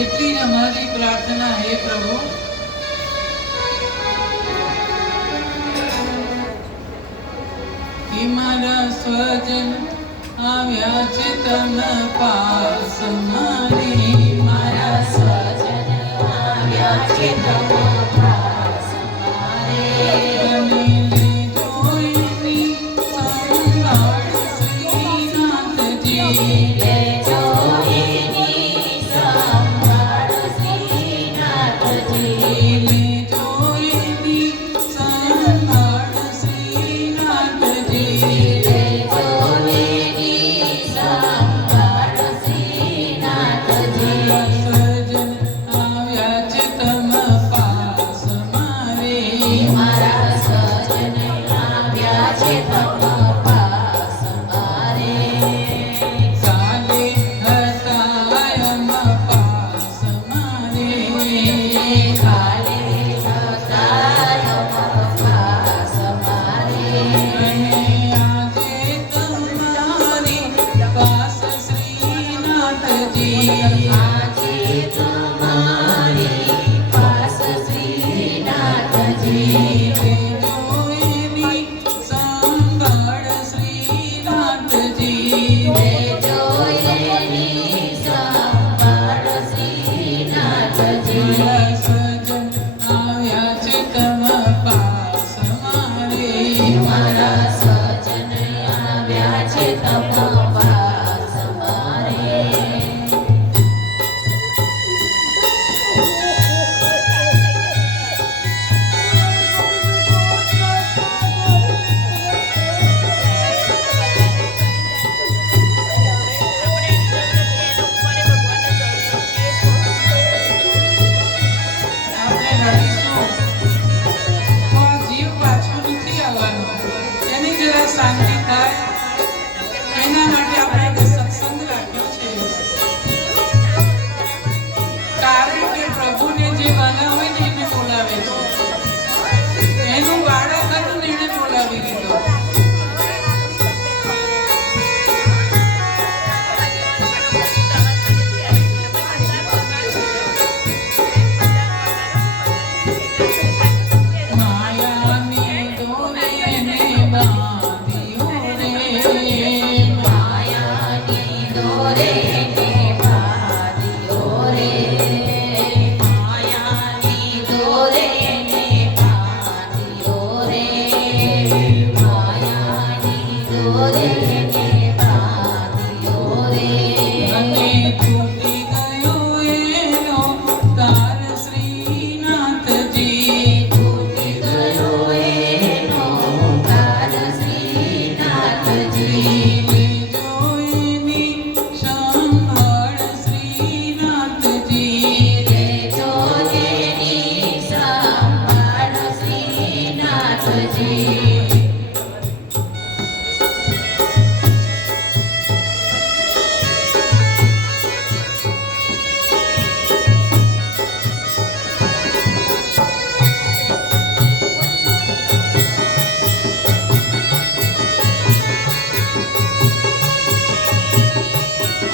એટલી જ અમારી પ્રાર્થના હે પ્રભુ, કે મારા સ્વજન આવ્યા છે તન પાસ મારે, મારા સ્વજન આવ્યા છે તન પાસ મારે, અને લેજો એની સંભાળ શ્રીનાથજી, લેજો એની સંભાળ શ્રીનાથજી, લેજો એની સંભાળ શ્રીનાથજી, લેજો એની સંભાળ શ્રીનાથજી, સજન આવ્યા છે તમ પાસ મારે, મારા સજન આવ્યા છે તમ પાસ મારે, કાલે હતા એમ પાસ મારે, કાલે હતા એમ પાસ મારે, અને આજે તમારી પાસ શ્રીનાથજી, આજે તમારી પાસ શ્રીનાથજી, લેજો એની સંભાળ શ્રીનાથજી, લેજો એની સંભાળ શ્રીનાથજી, સજન આવ્યા છે તમ પાસ મારે, મારા સજન આવ્યા છે તમ પાસ મારે. આપણે રડીશું તો આ જીવ પાછો નથી આવવાનો, એની જરા શાંતિ થાય એના માટે આપણે એક સત્સંગ રાખ્યો છે. કારણ કે પ્રભુને જે વાલા હોય ને એને બોલાવે છે, એનું બાળક હતું ને એને બોલાવી લીધો. માયાની દોરે એને બાંધ્યો રે, માયાની દોરે એને બાંધ્યો રે, માયાની દોરે એને બાંધ્યો રે, માયાની દોરે એને બાંધ્યો રે, અને તૂટી ગયો એનો તાર શ્રીનાથજી, તૂટી ગયો એનો તાર શ્રીનાથજી, લેજો એની સંભાળ શ્રીનાથજી, લેજો એની સંભાળ શ્રીનાથજી.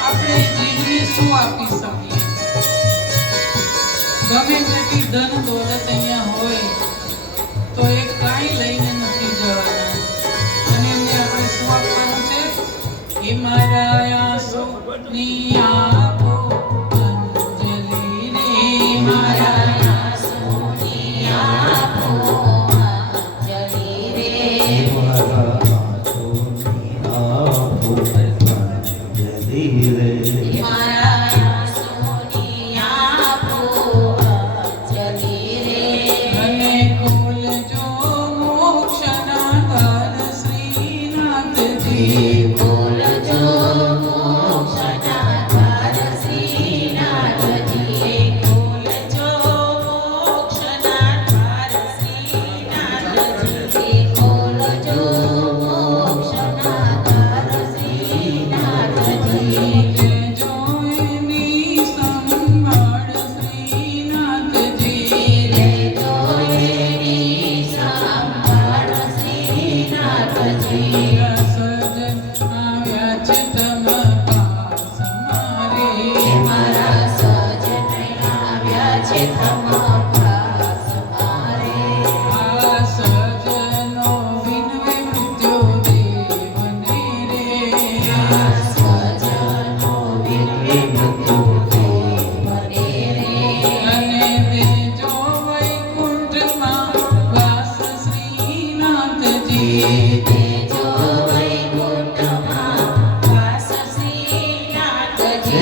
આપણે જીવને શું આપી શકીએ? ગમે તેટલી ધન દોલત અહીંયા હોય તો એ કાંઈ લઈને નથી જવાના, અને એમને આપણે શું આપવાનું છે? એ મારા આંસુની આંખો અંજલિ રે, મારા આંસુની આંખો અંજલિ રે, મારા આંસુની આંખો અંજલિ રે, મારા આંસુની આંખો અંજલિ રે, અને ખોલજો મોક્ષના દ્વાર શ્રીનાથજી, ખોલજો મોક્ષના દ્વાર શ્રીનાથજી, ખોલજો મોક્ષના દ્વાર શ્રીનાથજી, ખોલજો મોક્ષના દ્વાર શ્રીનાથજી, લેજો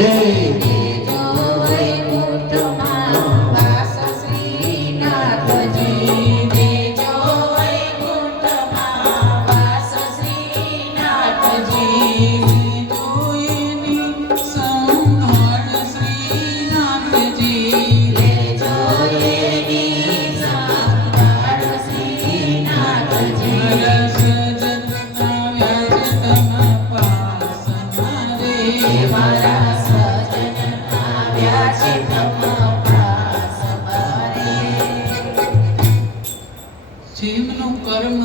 દેજો વૈકુંઠમાં વાસ શ્રીનાથજી દેજો વૈકુંઠમાં વાસ શ્રીનાથજી જોઈની સંભાળ શ્રીનાથજી લેજો એની સંભાળ શ્રીનાથજી મારા સજન આવ્યા છે તમ પાસ મારે મારા સજન આવ્યા છે તમ પાસ મારે જેમનું કર્મ